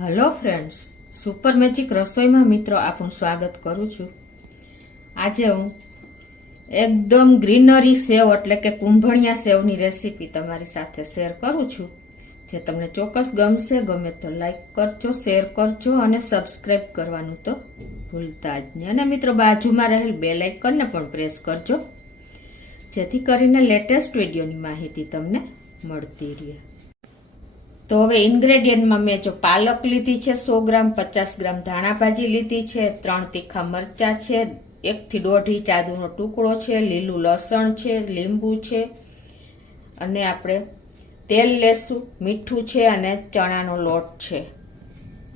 Hello friends, super magic રસોઈમાં મિત્રો આપનું સ્વાગત કરું છું। આજે હું એકદમ ગ્રીનરી સેવ એટલે કે કુંભણિયા સેવની રેસીપી તમારી સાથે શેર કરું છું, જે તમને ચોક્કસ ગમશે। ગમે તો લાઈક કરજો, શેર કરજો અને સબસ્ક્રાઈબ કરવાનું તો ભૂલતા જ નહીં। અને મિત્રો બાજુમાં રહેલ બેલ આઇકનને પણ પ્રેસ કરજો, જેથી કરીને લેટેસ્ટ વિડીયોની માહિતી તમને મળતી રહે। તો હવે ઇન્ગ્રેડિયન્ટમાં મેં જો પાલક લીધી છે 100 ગ્રામ, 50 ગ્રામ ધાણા ભાજી લીધી છે, 3 તીખા મરચા છે, 1 થી 1.5 ઇંચ આદુનો ટુકડો છે, લીલું લસણ છે, લીંબુ છે અને આપણે તેલ લેશું, મીઠું છે અને ચણાનો લોટ છે।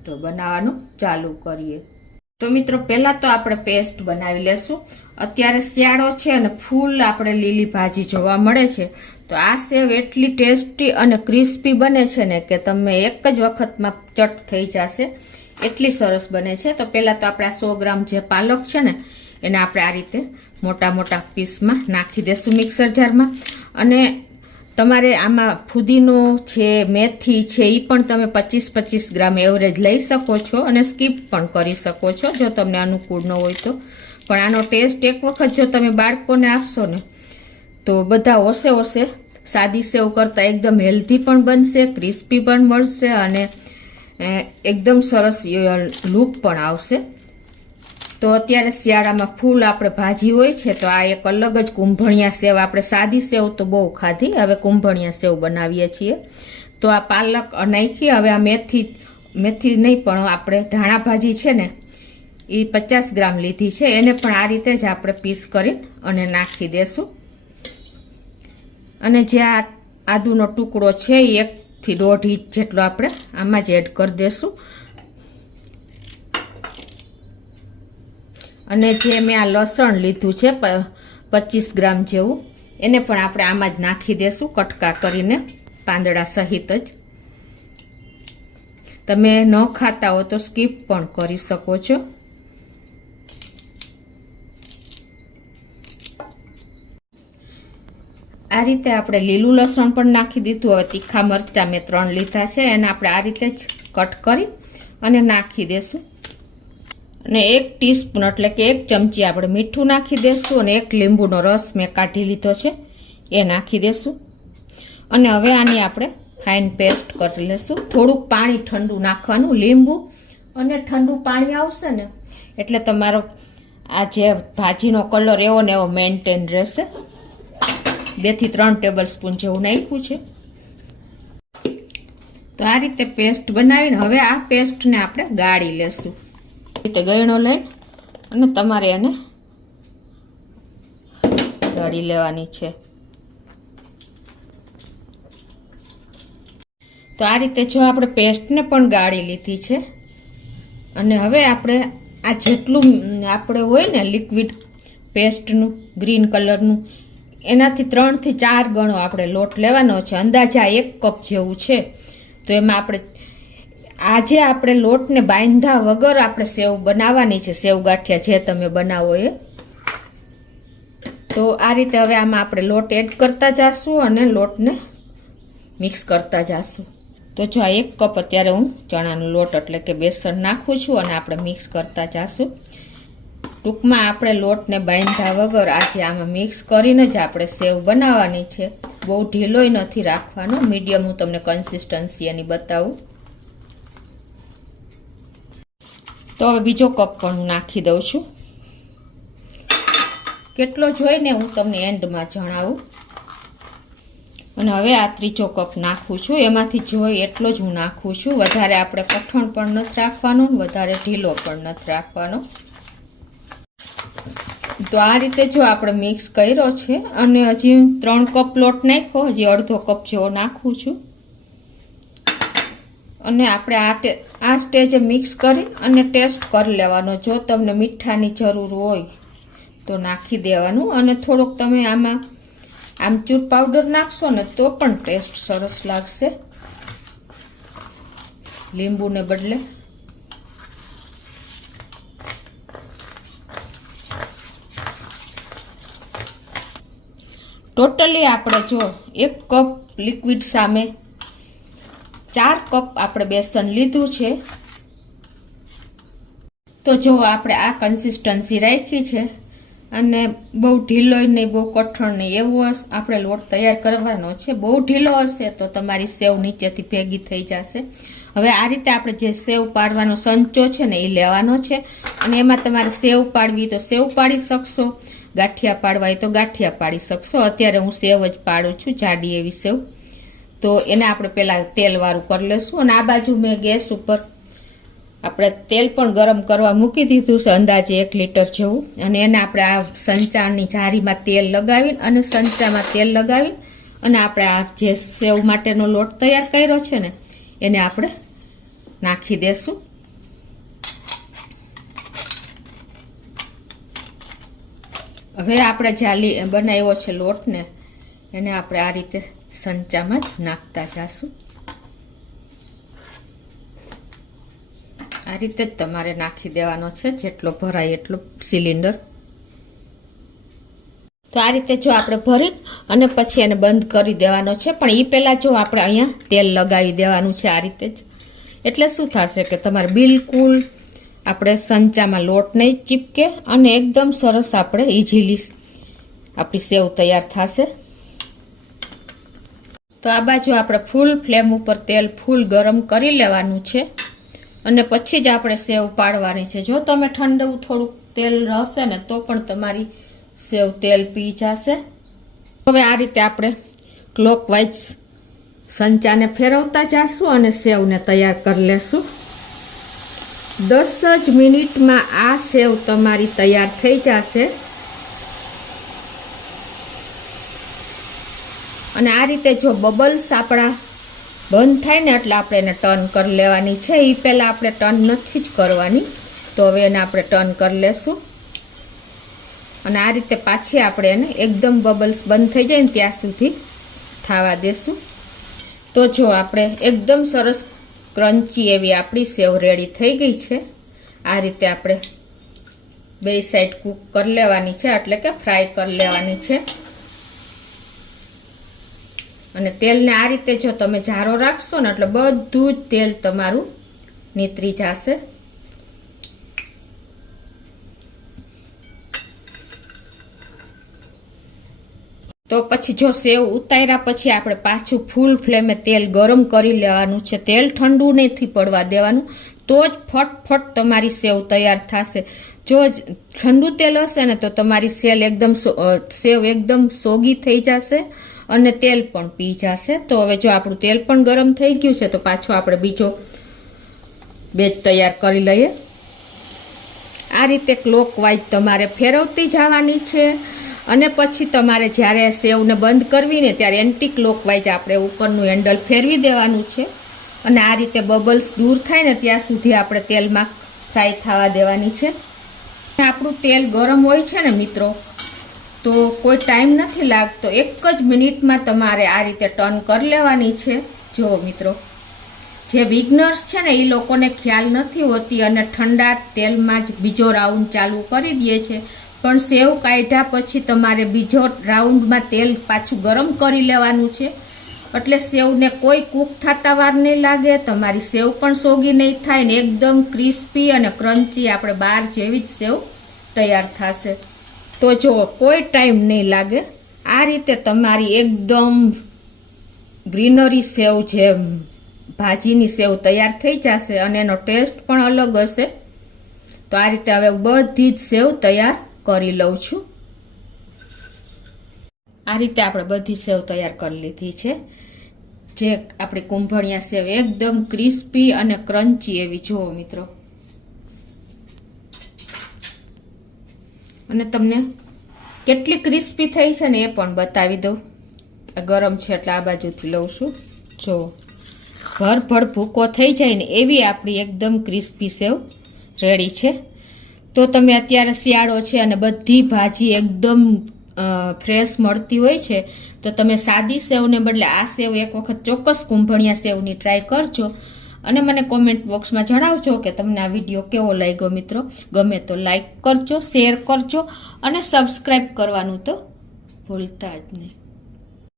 તો બનાવવાનું ચાલુ કરીએ। તો મિત્રો પહેલા તો આપણે પેસ્ટ બનાવી લેશું। અત્યારે શિયાળો છે અને ફૂલ આપણે લીલી ભાજી જોવા મળે છે, તો આ સેવ એટલી ટેસ્ટી અને ક્રિસ્પી બને છે ને કે તમે એક જ વખતમાં ચટ થઈ જશે, એટલી સરસ બને છે। તો પહેલાં તો આપણે આ 100 ગ્રામ જે પાલક છે ને એને આપણે આ રીતે મોટા મોટા પીસમાં નાખી દેશું મિક્સર જારમાં। અને તમારે આમાં ફુદીનો છે, મેથી છે, એ પણ તમે 25-25 ગ્રામ એવરેજ લઈ શકો છો અને સ્કીપ પણ કરી શકો છો જો તમને અનુકૂળ ન હોય તો। પણ આનો ટેસ્ટ એક વખત જો તમે બાળકોને આપશો ને તો બધા ઓસે સાદી સેવ કરતાં એકદમ હેલ્ધી પણ બનશે, ક્રિસ્પી પણ મળશે અને એકદમ સરસ લુક પણ આવશે। તો અત્યારે શિયાળામાં ફૂલ આપણે ભાજી હોય છે, તો આ એક અલગ જ કુંભણિયા સેવ, આપણે સાદી સેવ તો બહુ ખાધી, હવે કુંભણિયા સેવ બનાવીએ છીએ। તો આ પાલક નાખી, હવે આ મેથી નહીં પણ આપણે ધાણા ભાજી છે ને એ 50 ગ્રામ લીધી છે, એને પણ આ રીતે જ આપણે પીસ કરી અને નાખી દેશું। અને જે આ આદુનો ટુકડો છે એ 1 થી 1.5 ઇંચ જેટલો આપણે આમાં જ એડ કરી દેશું। અને જે મેં આ લસણ લીધું છે 25 ગ્રામ જેવું, એને પણ આપણે આમાં જ નાખી દેશું કટકા કરીને, પાંદડા સહિત જ। તમે ન ખાતા હો તો સ્કીપ પણ કરી શકો છો। આ રીતે આપણે લીલું લસણ પણ નાખી દીધું। હવે તીખા મરચાં મેં 3 લીધા છે, એને આપણે આ રીતે જ કટ કરી અને નાખી દેશું। અને 1 ટીસ્પૂન એટલે કે 1 ચમચી આપણે મીઠું નાખી દેશું અને 1 લીંબુનો રસ મેં કાઢી લીધો છે એ નાખી દેશું। અને હવે આની આપણે ફાઇન પેસ્ટ કરી લેશું। થોડુંક પાણી ઠંડુ નાખવાનું, લીંબુ અને ઠંડુ પાણી આવશે ને એટલે તમારો આ જે ભાજીનો કલર એવો ને એવો મેન્ટેન રહેશે। 2 થી 3 ટેબલ સ્પૂન જેવું નાખ્યું છે। તો આ રીતે પેસ્ટ બનાવીને હવે આ પેસ્ટને આપણે ગાળી લેશું। રીતે ગળણો લઈ અને તમારે એને ગાળી લેવાની છે। તો આ રીતે જો આપણે પેસ્ટને પણ ગાળી લીધી છે અને હવે આપણે આ જેટલું આપણે હોય ને લિક્વિડ પેસ્ટનું ગ્રીન કલરનું, એનાથી 3 થી 4 ગણો આપણે લોટ લેવાનો છે। અંદાજે આ 1 કપ જેવું છે। તો એમાં આપણે આજે આપણે લોટને બાંધ્યા વગર આપણે સેવ બનાવવાની છે, સેવ ગાંઠિયા જે તમે બનાવો એ। તો આ રીતે હવે આમાં આપણે લોટ એડ કરતા જાશું અને લોટને મિક્સ કરતા જાશું। તો જો આ 1 કપ અત્યારે હું ચણાનો લોટ એટલે કે બેસન નાખું છું અને આપણે મિક્સ કરતા જાશું। ટૂંકમાં આપણે લોટને બાંધ્યા વગર આજે આમાં મિક્સ કરીને જ આપણે સેવ બનાવવાની છે। બહુ ઢીલોય નથી રાખવાનો, મીડિયમ હું તમને કન્સિસ્ટન્સી એની બતાવું। તો હવે બીજો કપ પણ હું નાખી દઉં છું, કેટલો જોઈને હું તમને એન્ડમાં જણાવું। અને હવે આ ત્રીજો કપ નાખું છું, એમાંથી જોઈ એટલો જ હું નાખું છું, વધારે આપણે કઠણ પણ નથી રાખવાનો, વધારે ઢીલો પણ નથી રાખવાનો। તો આ રીતે જો આપણે મિક્સ કર્યો છે અને હજી 3 કપ લોટ નાખ્યો, હજી અડધો કપ જેવો નાખું છું। અને આપણે આ સ્ટેજે મિક્સ કરી અને ટેસ્ટ કરી લેવાનો, જો તમને મીઠાની જરૂર હોય તો નાખી દેવાનું। અને થોડોક તમે આમાં આમચૂર પાવડર નાખશો ને તો પણ ટેસ્ટ સરસ લાગશે લીંબુને બદલે। ટોટલી આપણે જો 1 કપ લિક્વિડ સામે 4 કપ આપણે બેસન લીધું છે. તો જો આપણે આ કન્સિસ્ટન્સી રાખી છે અને બહુ ઢીલો નહીં બહુ કઠણ નહીં એવો આપણે લોટ તૈયાર કરવાનો છે. બહુ ઢીલો હશે તો તમારી સેવ નીચેથી ભેગી થઈ જશે. હવે આ રીતે આપણે જે સેવ પાડવાનો સંચો છે ને એ લેવાનો છે અને એમાં તમારે સેવ પાડવી તો સેવ પાડી શકશો, ગાંઠિયા પાડવા હોય તો ગાંઠિયા પાડી શકશો. અત્યારે હું સેવ જ પાડું છું, જાડી એવી સેવ. તો એને આપણે પહેલાં તેલવાળું કરી લઈશું. અને આ બાજુ મેં ગેસ ઉપર આપણે તેલ પણ ગરમ કરવા મૂકી દીધું છે, અંદાજે 1 લીટર જેવું. અને એને આપણે આ સંચાની જારીમાં તેલ લગાવીને અને સંચામાં તેલ લાવીને અને આપણે આ જે સેવ માટેનો લોટ તૈયાર કર્યો છે ને એને આપણે નાખી દેશું. હવે આપણે જાલી બનાવ્યો છે લોટને એને આપણે આ રીતે સંચામાં જ નાખતા જઈશું. આ રીતે જ તમારે નાખી દેવાનો છે, જેટલો ભરાય એટલો સિલિન્ડર. તો આ રીતે જો આપણે ભરી અને પછી એને બંધ કરી દેવાનો છે. પણ એ પહેલાં જો આપણે અહીંયા તેલ લગાવી દેવાનું છે આ રીતે જ. એટલે શું થશે કે તમારે બિલકુલ આપણે સંચામાં લોટ નહીં ચીપકે અને એકદમ સરસ આપણે ઇઝીલી આપણી સેવ તૈયાર થશે. તો આ બાજુ આપણે ફૂલ ફ્લેમ ઉપર તેલ ફૂલ ગરમ કરી લેવાનું છે અને પછી જ આપણે સેવ પાડવાની છે. જો તમે ઠંડુ થોડુંક તેલ રહેશે ને તો પણ તમારી સેવ તેલ પી જશે. હવે આ રીતે આપણે ક્લોકવાઇઝ સંચાને ફેરવતા જઈશું અને સેવને તૈયાર કરી લેશું. 10 જ મિનિટમાં આ સેવ તમારી તૈયાર થઈ જશે. અને આ રીતે જો બબલ્સ આપણા બંધ થાય ને એટલે આપણે એને ટર્ન કરી લેવાની છે. એ પહેલાં આપણે ટર્ન નથી જ કરવાની. તો હવે એને આપણે ટર્ન કરી લેશું અને આ રીતે પાછી આપણે એને એકદમ બબલ્સ બંધ થઈ જાય ને ત્યાં સુધી થવા દેશું. તો જો આપણે એકદમ સરસ ક્રન્ચી એવી આપણી સેવ રેડી થઈ ગઈ છે. આ રીતે આપણે બે સાઈડ કૂક કરી લેવાની છે, એટલે કે ફ્રાય કરી લેવાની છે. અને તેલને આ રીતે જો તમે જારો રાખશો ને એટલે બધું જ તેલ તમારું નીતરી જશે. તો પછી જો સેવ ઉતાર્યા પછી આપણે પાછું ફૂલ ફ્લેમે તેલ ગરમ કરી લેવાનું છે. તેલ ઠંડુ નથી પડવા દેવાનું, તો જ ફટફટ તમારી સેવ તૈયાર થશે. જો ઠંડુ તેલ હશે ને તો તમારી સેવ એકદમ સોગી થઈ જશે અને તેલ પણ પી જશે. તો હવે જો આપણું તેલ પણ ગરમ થઈ ગયું છે તો પાછો આપણે બીજો બેચ તૈયાર કરી લઈએ. આ રીતે ક્લોકવાઇઝ તમારે ફેરવતી જવાની છે અને પછી તમારે જ્યારે સેવને બંધ કરવી ને ત્યારે એન્ટી ક્લોકવાઇઝ આપણે ઉપરનું હેન્ડલ ફેરવી દેવાનું છે અને આ રીતે બબલ્સ દૂર થાય ને ત્યાં સુધી આપણે તેલમાં ફ્રાય થવા દેવાની છે. આપણું તેલ ગરમ હોય છે ને મિત્રો, તો કોઈ ટાઈમ નથી લાગતો. 1 જ મિનિટમાં તમારે આ રીતે ટર્ન કરી લેવાની છે. જો મિત્રો, જે બિગનર્સ છે ને એ લોકોને ખ્યાલ નથી હોતી અને ઠંડા તેલમાં જ બીજો રાઉન્ડ ચાલુ કરી દે છે. પણ સેવ કાઢ્યા પછી તમારે બીજો રાઉન્ડમાં તેલ પાછું ગરમ કરી લેવાનું છે. એટલે સેવને કોઈ કૂક થતા વાર નહીં લાગે, તમારી સેવ પણ સોગી નહીં થાય ને એકદમ ક્રિસ્પી અને ક્રન્ચી આપણે બહાર જેવી જ સેવ તૈયાર થશે. તો જો કોઈ ટાઈમ નહીં લાગે. આ રીતે તમારી એકદમ ગ્રીનરી સેવ જે ભાજીની સેવ તૈયાર થઈ જશે અને એનો ટેસ્ટ પણ અલગ હશે. તો આ રીતે હવે બધી જ સેવ તૈયાર કરી લઉં છું. આ રીતે આપણે બધી સેવ તૈયાર કરી લીધી છે. જે આપણી કુંભણિયા સેવ એકદમ ક્રિસ્પી અને ક્રન્ચી એવી જુઓ મિત્રો. અને તમને કેટલી ક્રિસ્પી થઈ છે ને એ પણ બતાવી દઉં. ગરમ છે એટલે આ બાજુથી લઉં છું. જો ભરભર ભૂકો થઈ જાય ને એવી આપણી એકદમ ક્રિસ્પી સેવ રેડી છે. તો તમે અત્યારે શિયાળો છે અને બધી ભાજી એકદમ ફ્રેશ મળતી હોય છે, તો તમે સાદી સેવને બદલે આ સેવ એક વખત ચોક્કસ કુંભણિયા સેવની ટ્રાય કરજો અને મને કોમેન્ટ બોક્સમાં જણાવજો કે તમને આ વિડીયો કેવો લાગ્યો મિત્રો. ગમે તો લાઈક કરજો, શેર કરજો અને સબસ્ક્રાઈબ કરવાનું તો ભૂલતા જ નહીં.